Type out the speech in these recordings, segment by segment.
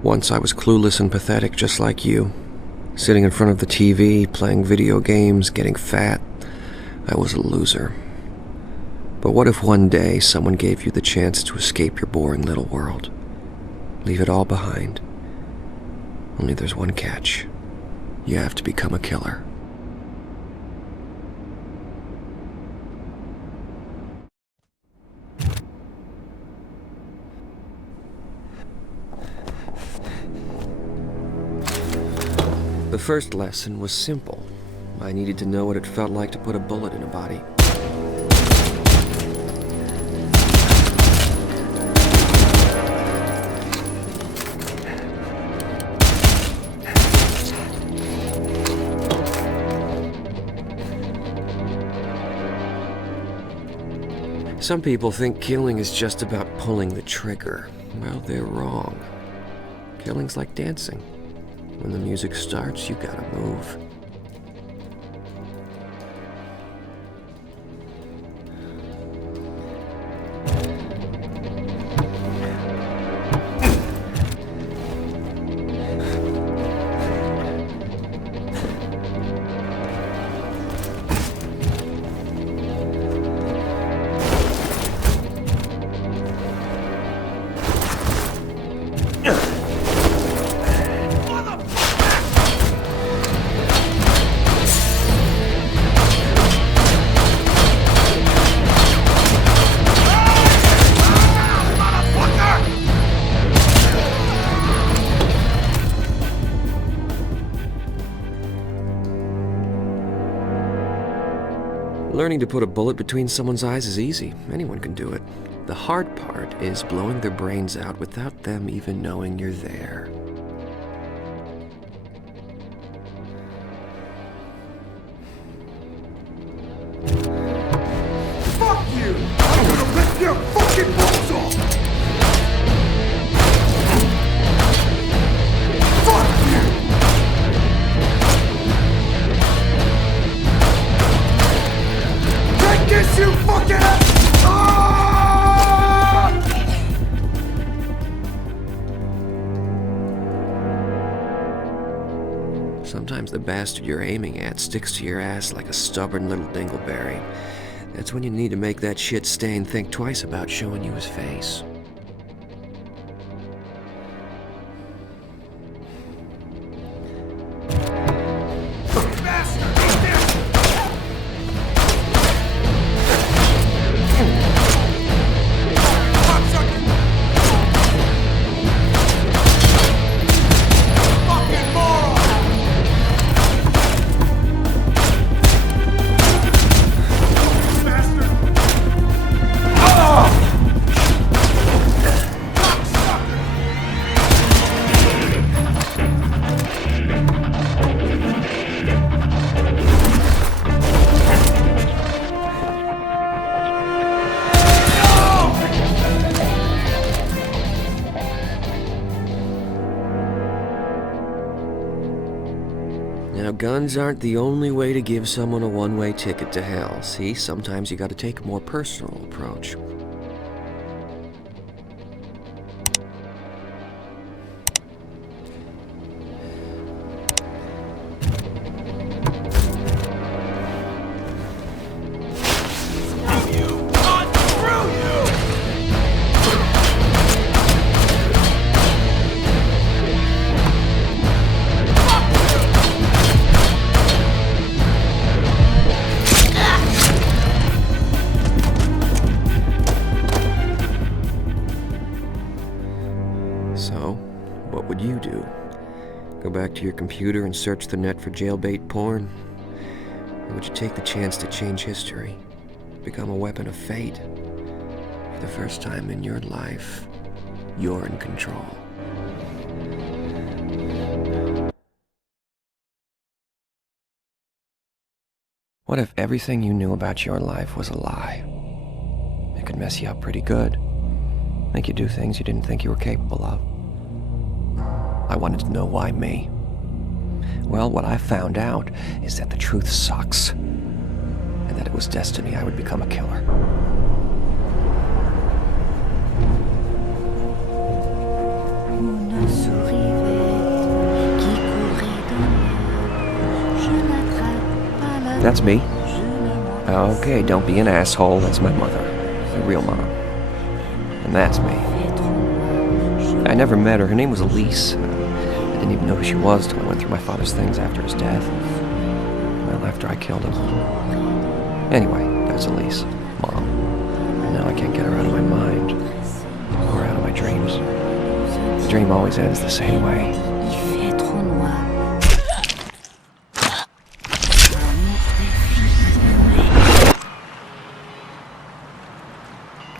Once I was clueless and pathetic just like you. Sitting in front of the TV, playing video games, getting fat. I was a loser. But what if one day someone gave you the chance to escape your boring little world? Leave it all behind. Only there's one catch. You have to become a killer. The first lesson was simple. I needed to know what it felt like to put a bullet in a body. Some people think killing is just about pulling the trigger. Well, they're wrong. Killing's like dancing. When the music starts, you gotta move. Learning to put a bullet between someone's eyes is easy. Anyone can do it. The hard part is blowing their brains out without them even knowing you're there. Fuck you! I'm gonna rip your fucking balls off! Fuck you! Take this, you fucking ass! Ah! Sometimes the bastard you're aiming at sticks to your ass like a stubborn little dingleberry. That's when you need to make that shit stay and think twice about showing you his face. Now, guns aren't the only way to give someone a one-way ticket to hell. See, sometimes you gotta take a more personal approach. So, what would you do? Go back to your computer and search the net for jailbait porn? Or would you take the chance to change history? Become a weapon of fate? For the first time in your life, you're in control. What if everything you knew about your life was a lie? It could mess you up pretty good. Make you do things you didn't think you were capable of. I wanted to know why me. Well, what I found out is that the truth sucks. And that it was destiny I would become a killer. Una souris. That's me. Okay, don't be an asshole. That's my mother. My real mom. And that's me. I never met her. Her name was Alyse. I didn't even know who she was till I went through my father's things after his death. Well, after I killed him. Anyway, that's Alyse, Mom. And now I can't get her out of my mind. Or out of my dreams. The dream always ends the same way.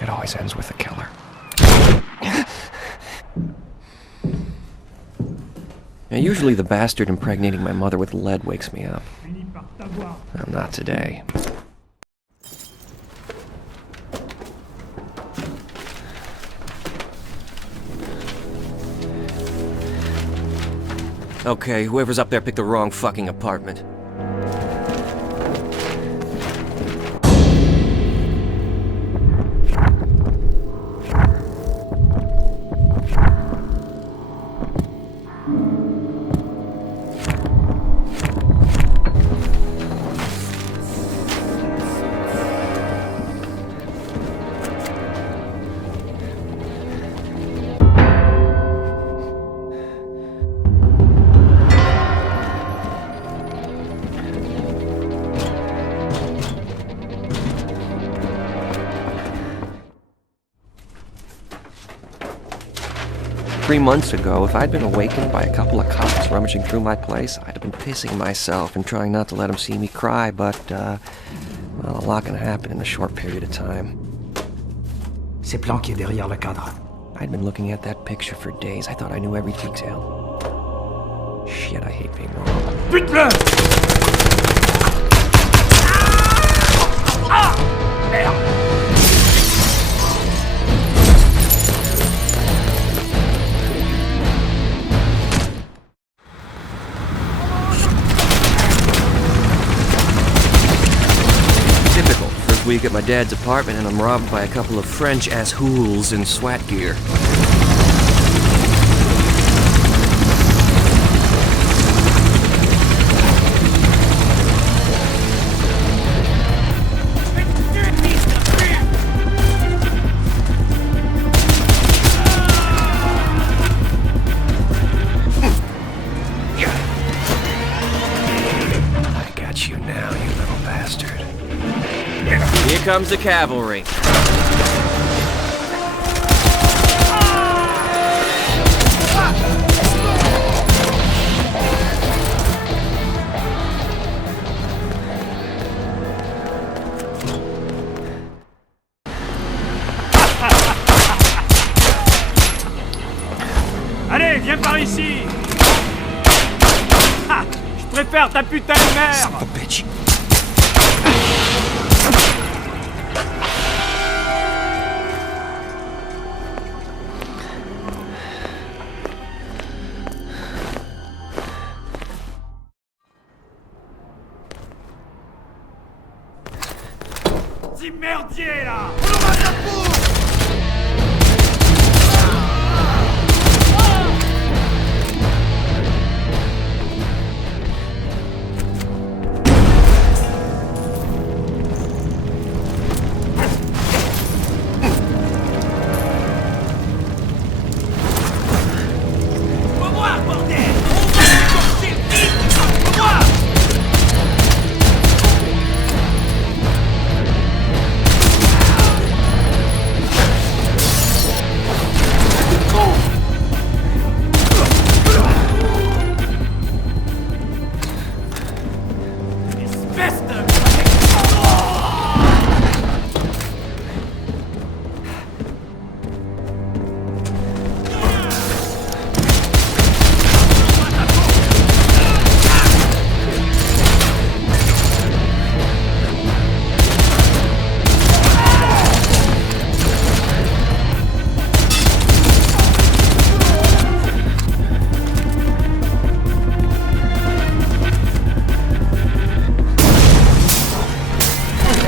It always ends with a killer. Now, usually the bastard impregnating my mother with lead wakes me up. Well, not today. Okay, whoever's up there picked the wrong fucking apartment. 3 months ago, if I'd been awakened by a couple of cops rummaging through my place, I'd have been pissing myself and trying not to let them see me cry, but, well, a lot can happen in a short period of time. C'est planqué derrière le cadre. I'd been looking at that picture for days. I thought I knew every detail. Shit, I hate being wrong. Bute-le! Ah! Merde! Week at my dad's apartment, and I'm robbed by a couple of French asshools in SWAT gear. I got you now, you little bastard. Here comes the cavalry. Allez, viens par ici! Ha! Je préfère ta putain de mère! Son of a bitch. Petit merdier là!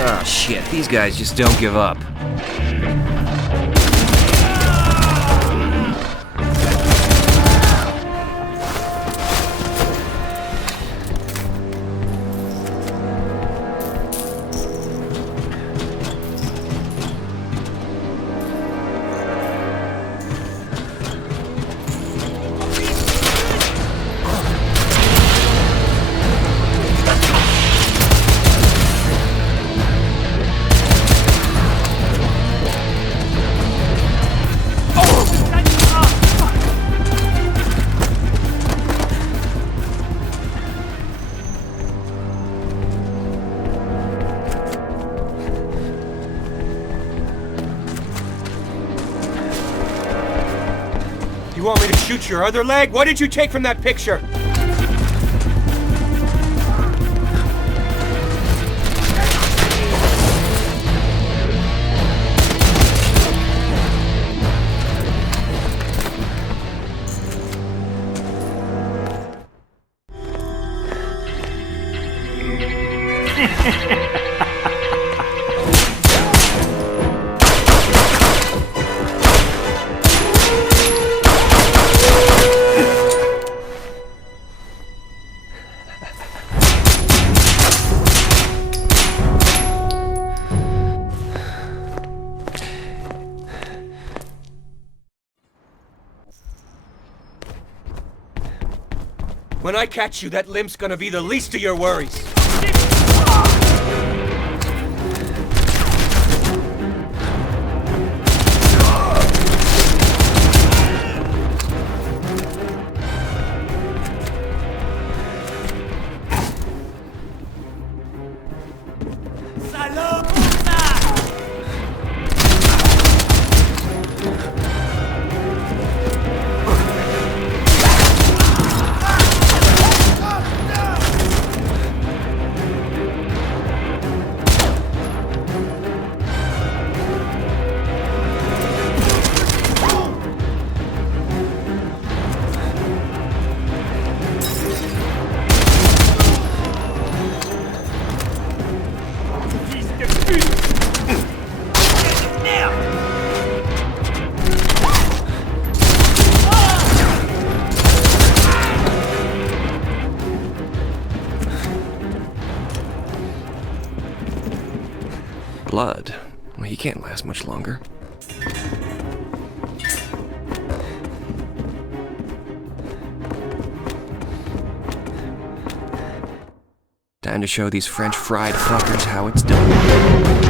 Oh shit, these guys just don't give up. shoot your other leg? What did you take from that picture? When I catch you, that limp's gonna be the least of your worries. Blood. Well, he can't last much longer. Time to show these French fried fuckers how it's done.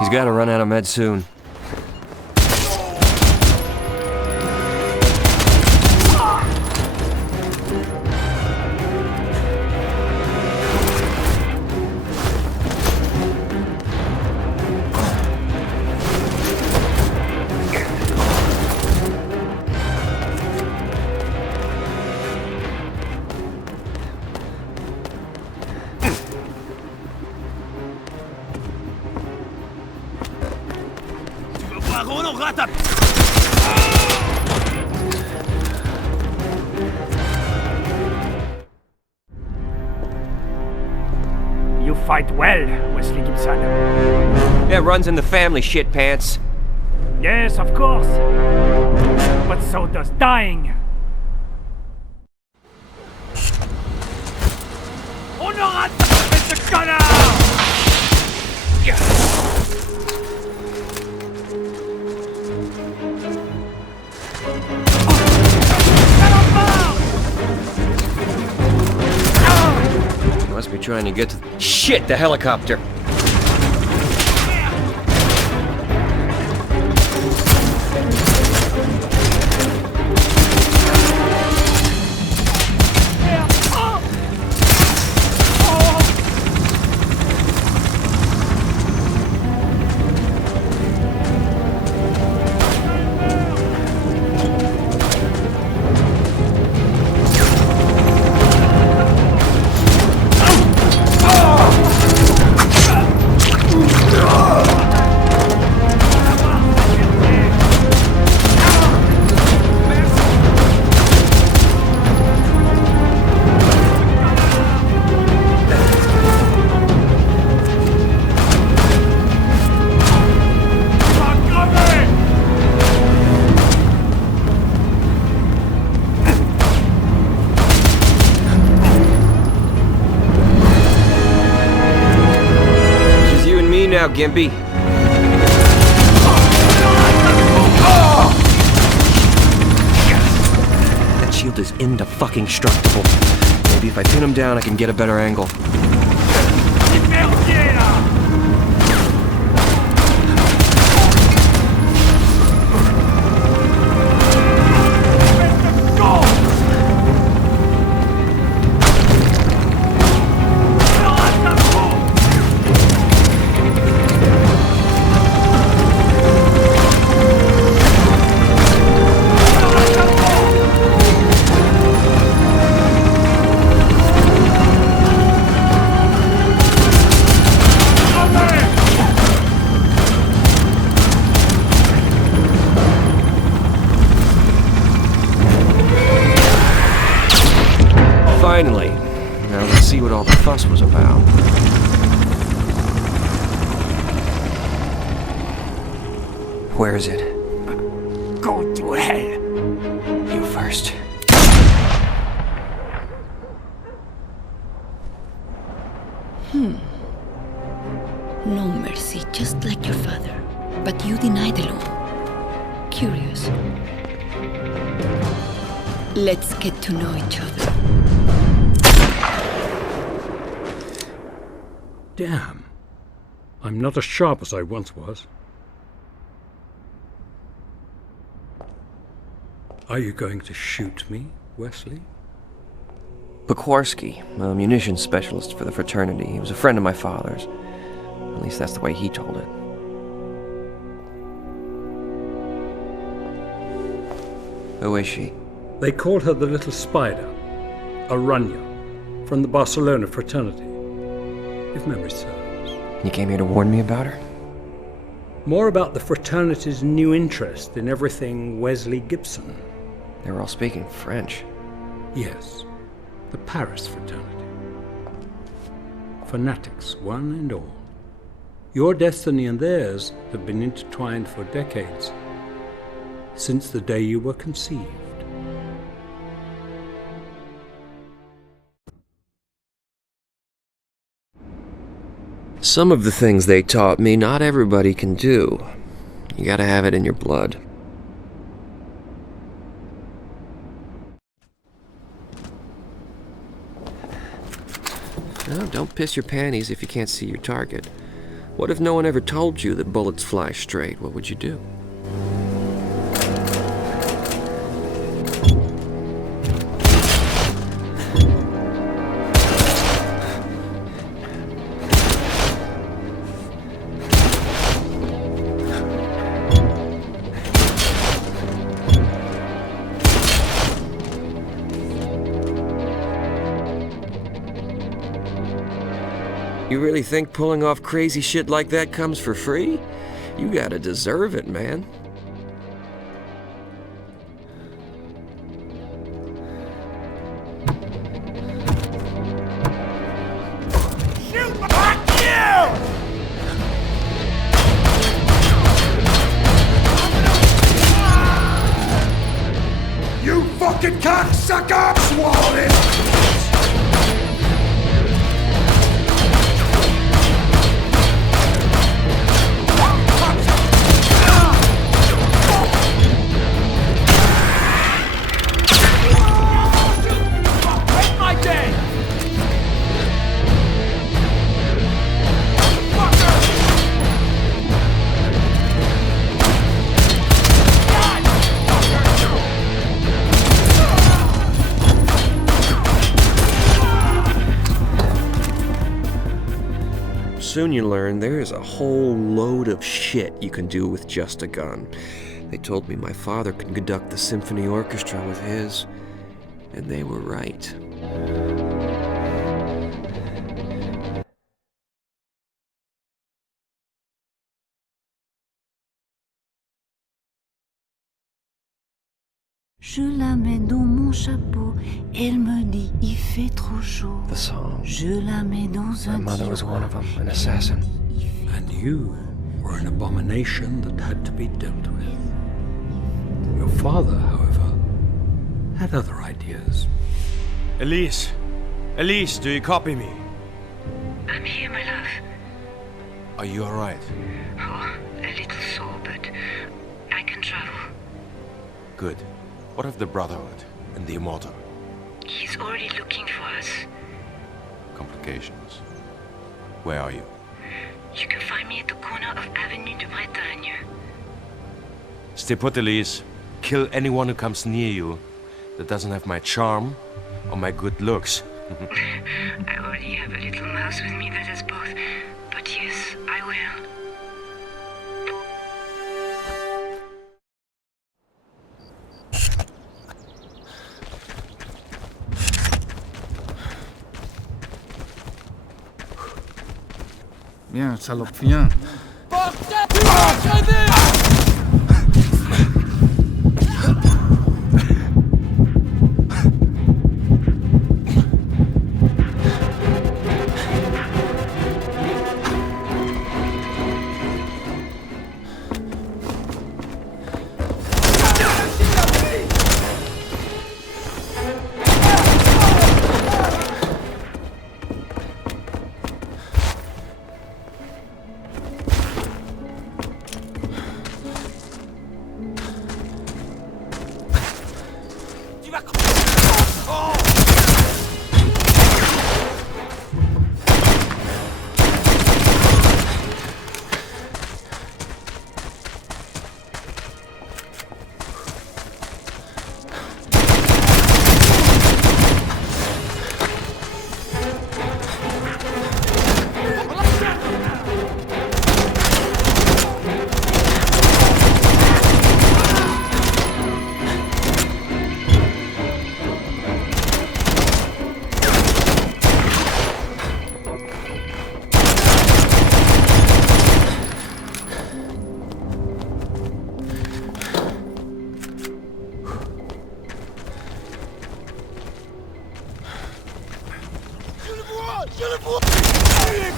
He's gotta run out of meds soon. You fight well, Wesley Gibson. That runs in the family, shit pants. Yes, of course. But so does dying. On aura tapé ce connard! Must be trying to get to... Shit, the helicopter. Now, Gimpy. He's indestructible. Maybe if I pin him down, I can get a better angle. Finally. Now let's see what all the fuss was about. Where is it? Go to hell. You first. No mercy, just like your father. But you denied the law. Curious. Let's get to know each other. Damn. I'm not as sharp as I once was. Are you going to shoot me, Wesley? Pekwarski, a munitions specialist for the fraternity. He was a friend of my father's. At least that's the way he told it. Who is she? They called her the Little Spider, Araña, from the Barcelona Fraternity, if memory serves. You came here to warn me about her? More about the fraternity's new interest in everything Wesley Gibson. They were all speaking French. Yes, the Paris Fraternity. Fanatics, one and all. Your destiny and theirs have been intertwined for decades, since the day you were conceived. Some of the things they taught me, not everybody can do. You gotta have it in your blood. No, don't piss your panties if you can't see your target. What if no one ever told you that bullets fly straight? What would you do? You really think pulling off crazy shit like that comes for free? You gotta deserve it, man. Shoot! Fuck you! You fucking cocksucker! Swallow it! Soon you learn there is a whole load of shit you can do with just a gun. They told me my father could conduct the symphony orchestra with his, and they were right. Je la mets dans mon chapeau, elle me dit il fait trop chaud. The song. Je la mets dans un My mother was one of them, an assassin. And you were an abomination that had to be dealt with. Your father, however, had other ideas. Alyse! Alyse, do you copy me? I'm here, my love. Are you alright? Oh, a little sore, but I can travel. Good. What of the Brotherhood? and the Immortal? He's already looking for us. Complications. Where are you? You can find me at the corner of Avenue de Bretagne. Stay put, Alyse. Kill anyone who comes near you that doesn't have my charm or my good looks. I already have a little mouse with me that has both. But yes, I will. Viens, salope, viens.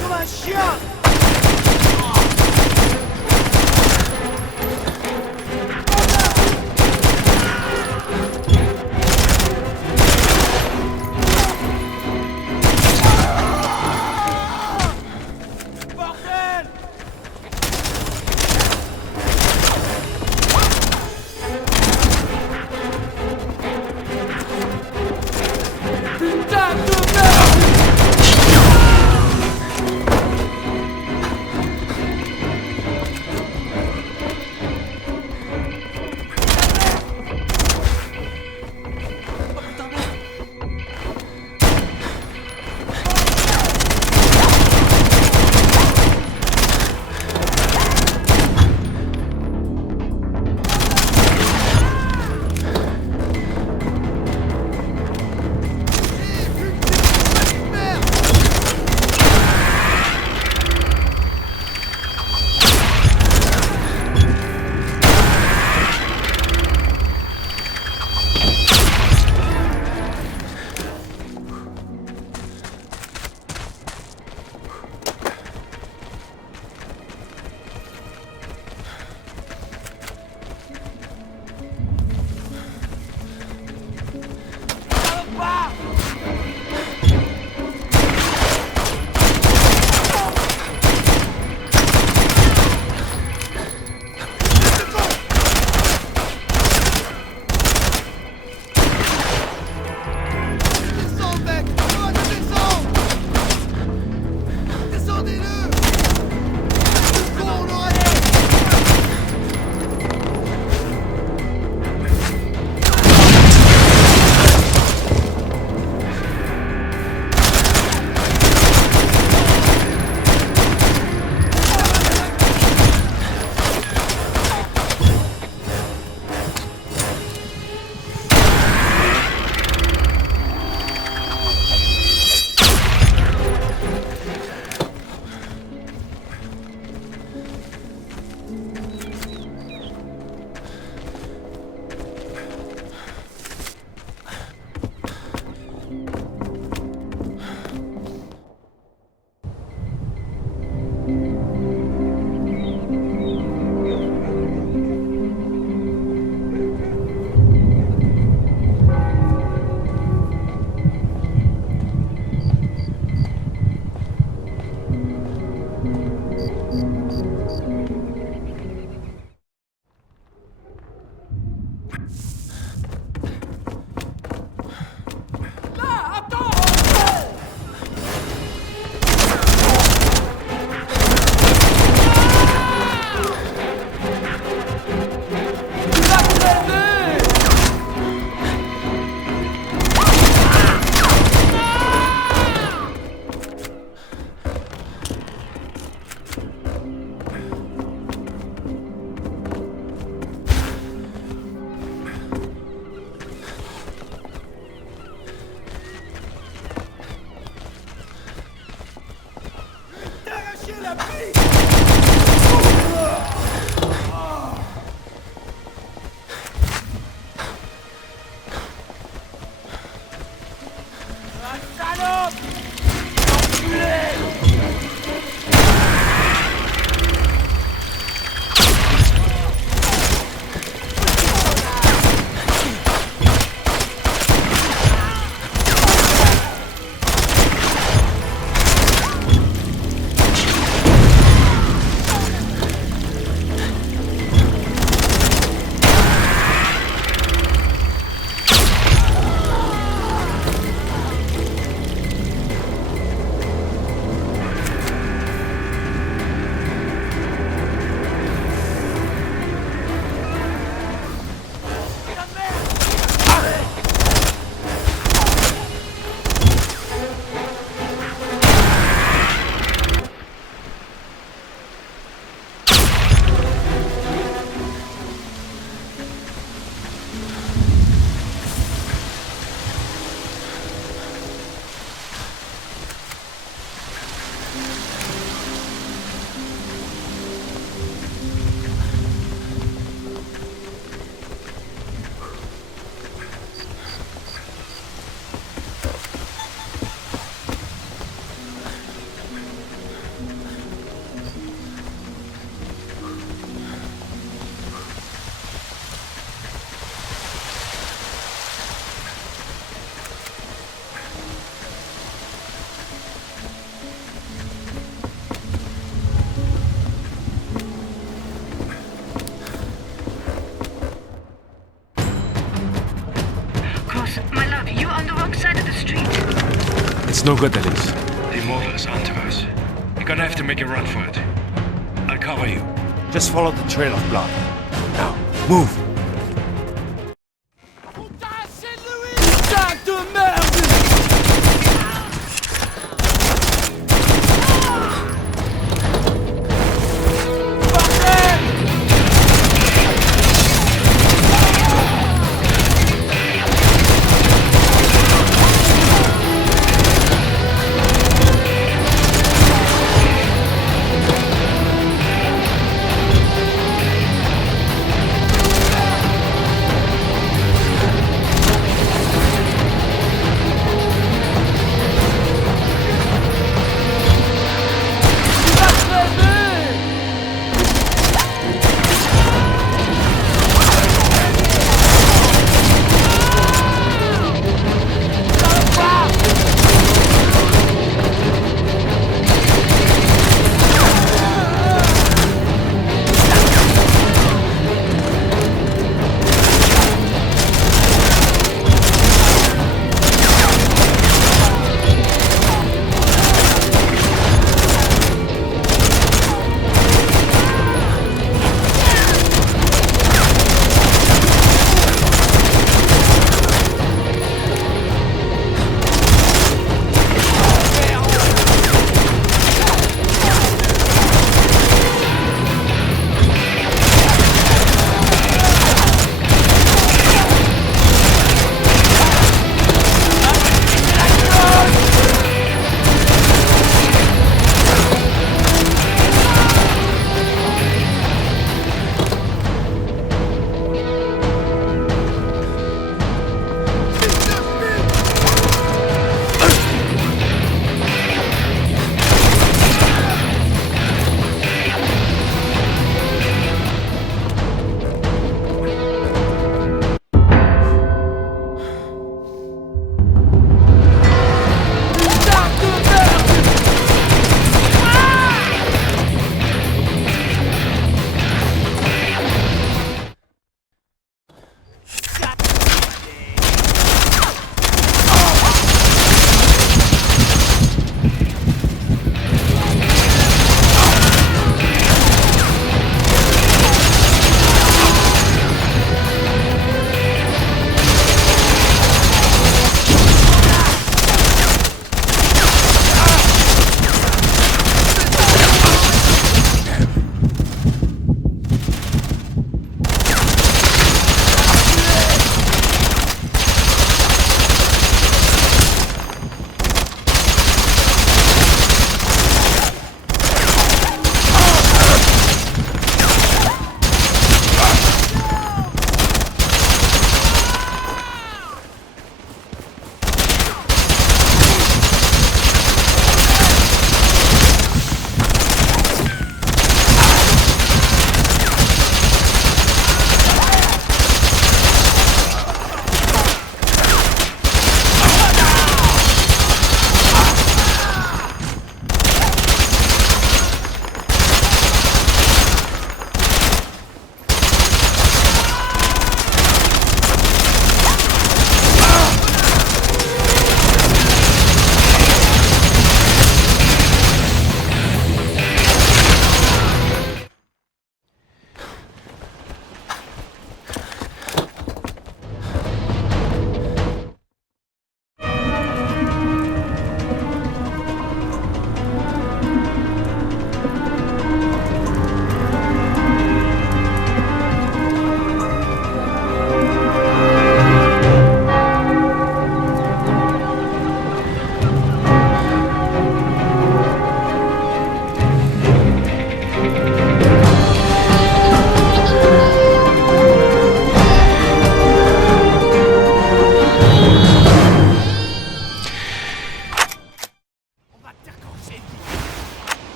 Comme un chien! It's no good, Alyse. The mortars onto us. You're gonna have to make a run for it. I'll cover you. Just follow the trail of blood. Now, move!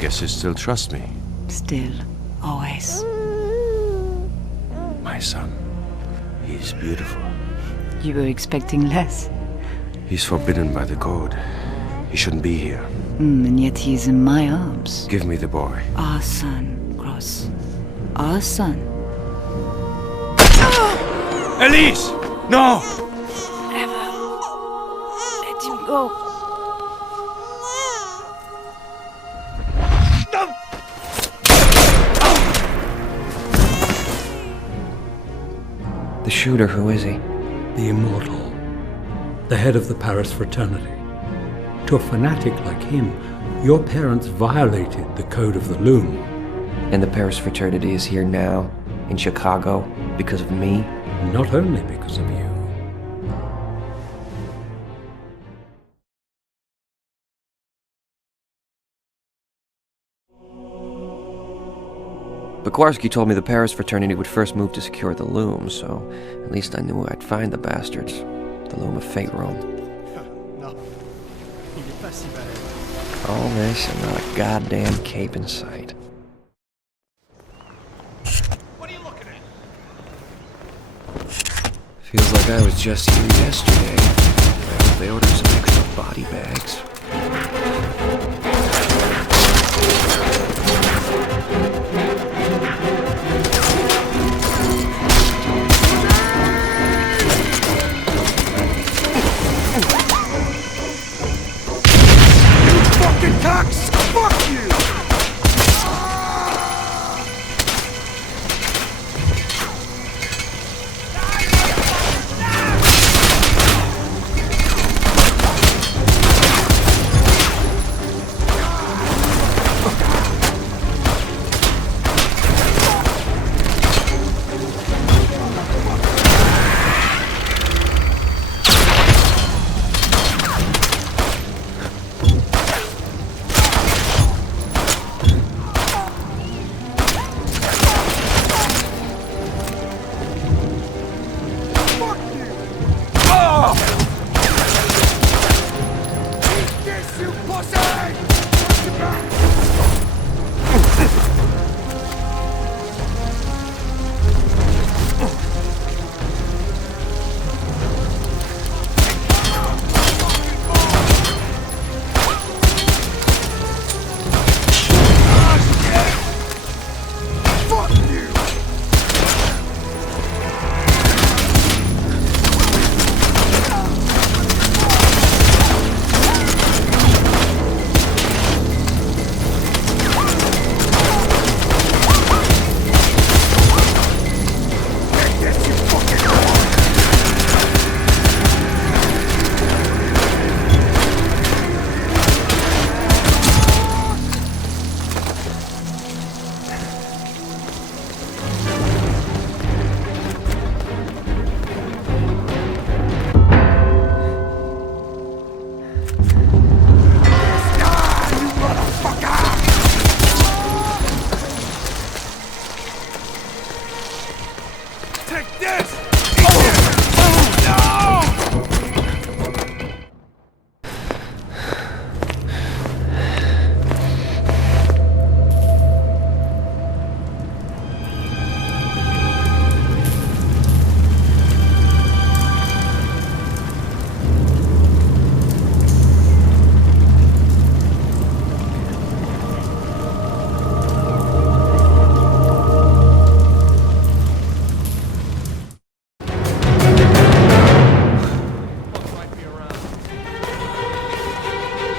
guess you still trust me. Still, always. My son. He's beautiful. You were expecting less. He's forbidden by the code. He shouldn't be here. And yet he is in my arms. Give me the boy. Our son, Cross. Our son. Alyse! No! Never. Let him go. The shooter, who is he? The Immortal, the head of the Paris Fraternity. To a fanatic like him, your parents violated the code of the Loom. And the Paris Fraternity is here now, in Chicago, because of me? Not only because of you. Bukwarski told me the Paris Fraternity would first move to secure the Loom, so at least I knew I'd find the bastards. The Loom of Fate Rome. All this and not a goddamn cape in sight. What are you looking at? Feels like I was just here yesterday. Well, they ordered some extra body bags. Fucking cocks! Fuck you!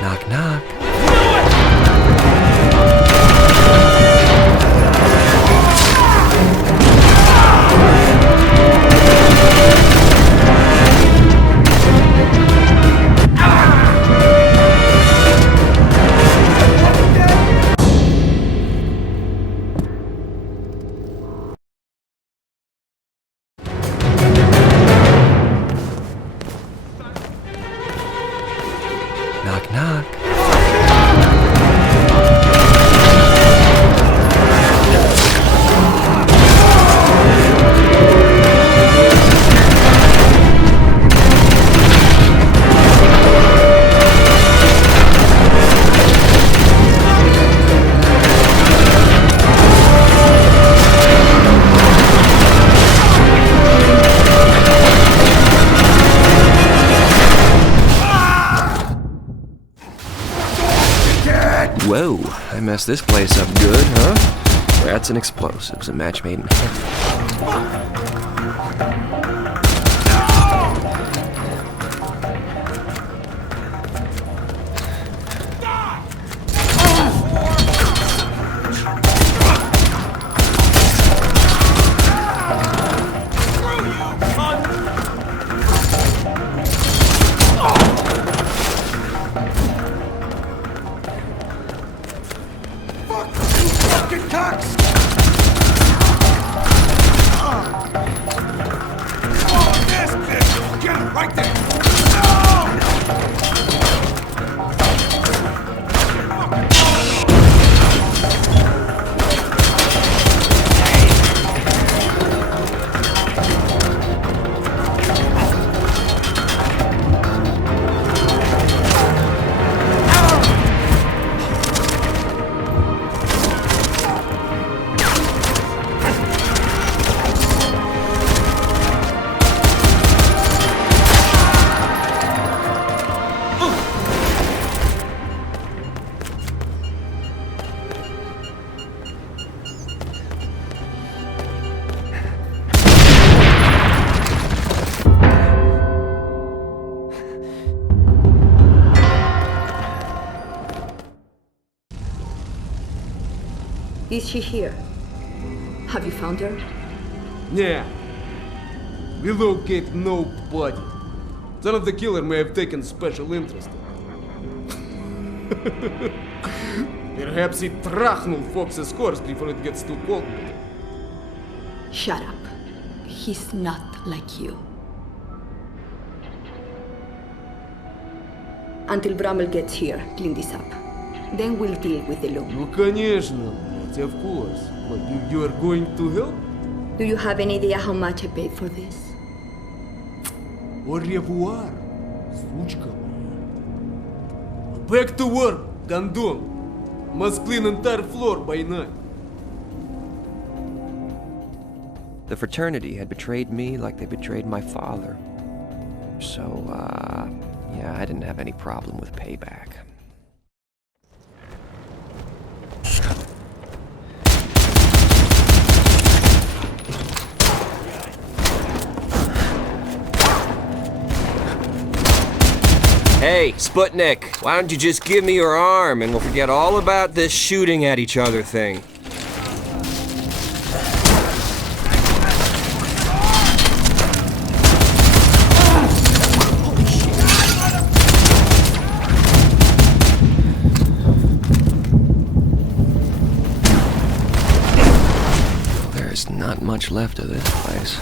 Knock, knock. Knock, knock. Whoa, I messed this place up good, huh? Rats and explosives, a match made in heaven. Is she here? Have you found her? Yeah. We locate no body. Son of the killer may have taken special interest in her. Perhaps he trachnul Fox's horse before it gets too cold. Shut up. He's not like you. Until Bramble gets here, clean this up. Then we'll deal with the loom. Ну, конечно, блядь, of course. But you are going to help? Do you have any idea how much I paid for this? Au revoir, сучка моя. Back to work, Gondon. Must clean entire floor by night. The fraternity had betrayed me like they betrayed my father. So, yeah, I didn't have any problem with payback. Hey, Sputnik, why don't you just give me your arm and we'll forget all about this shooting at each other thing. There's not much left of this place.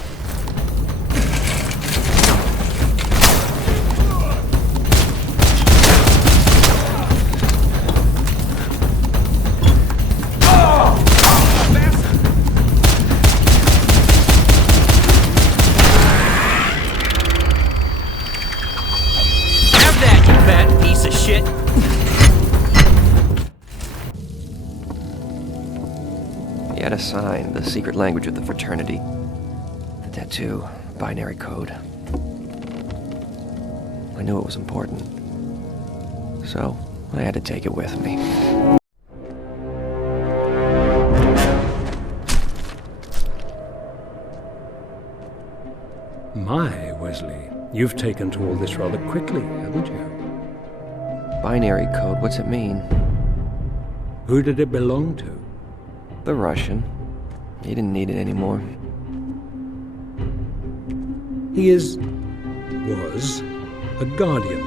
He had a sign, the secret language of the fraternity. The tattoo, binary code. I knew it was important. So, I had to take it with me. My, Wesley, you've taken to all this rather quickly, haven't you? Binary code, what's it mean? Who did it belong to? The Russian. He didn't need it anymore. He was a guardian.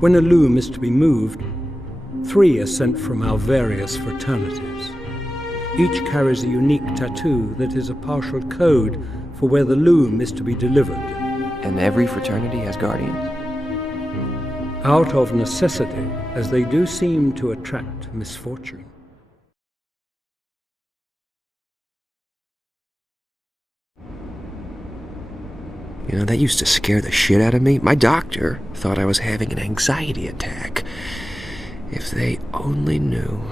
When a loom is to be moved, 3 are sent from our various fraternities. Each carries a unique tattoo that is a partial code for where the loom is to be delivered. And every fraternity has guardians? Out of necessity, as they do seem to attract misfortune. You know, that used to scare the shit out of me. My doctor thought I was having an anxiety attack. If they only knew.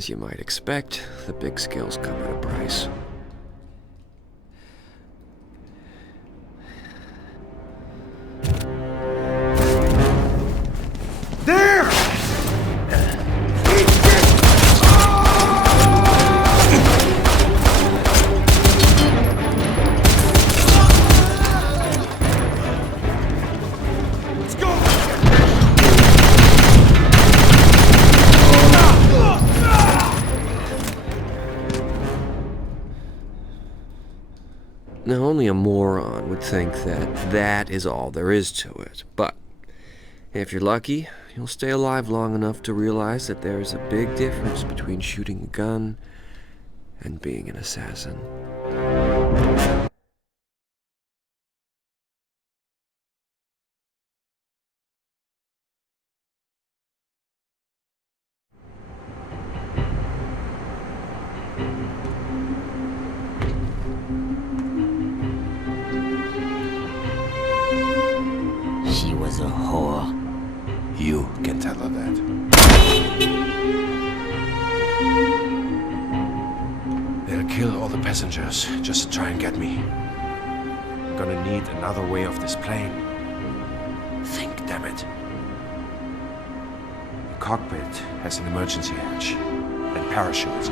As you might expect, the big skills come at a price. There! Now, only a moron would think that that is all there is to it, but if you're lucky, you'll stay alive long enough to realize that there is a big difference between shooting a gun and being an assassin. She was a whore. You can tell her that. They'll kill all the passengers just to try and get me. I'm gonna need another way off this plane. Think, damn it. The cockpit has an emergency hatch and parachutes.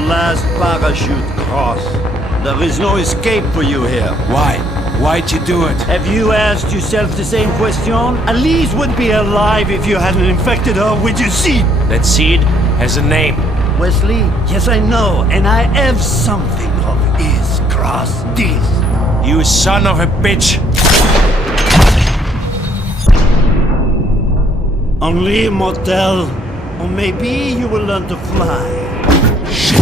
last parachute, Cross. There is no escape for you here. Why? Why'd you do it? Have you asked yourself the same question? Alyse would be alive if you hadn't infected her with your seed. That seed has a name. Wesley, yes I know, and I have something of his, Cross. This. You son of a bitch! Henri Motel, or maybe you will learn to fly. Shit.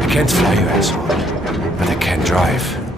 I can't fly, you asshole. But I can drive.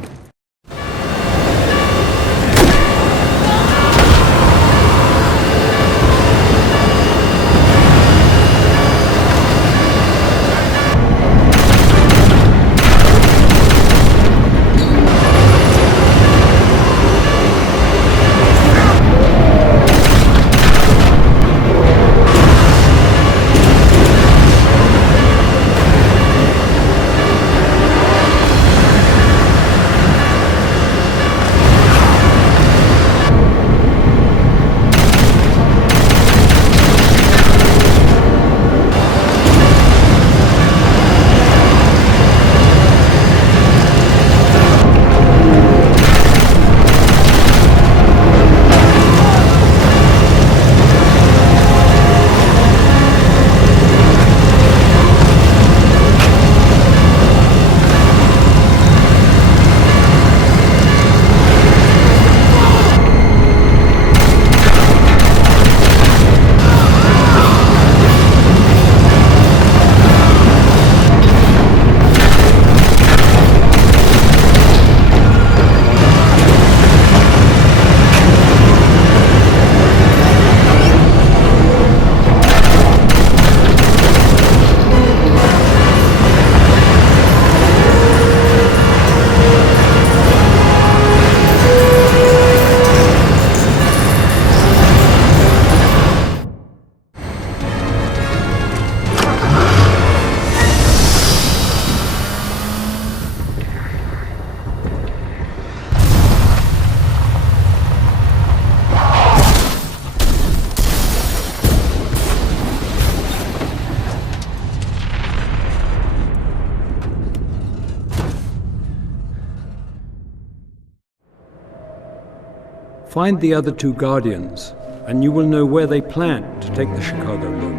Find the other two Guardians, and you will know where they plan to take the Chicago Loom.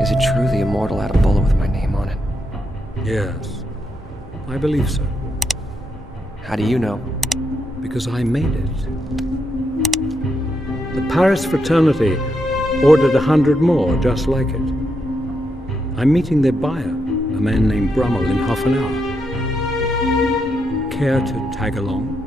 Is it true the Immortal had a bullet with my name on it? Yes, I believe so. How do you know? Because I made it. The Paris Fraternity ordered 100 more just like it. I'm meeting their buyer, a man named Brummel, in half an hour. Care to tag along?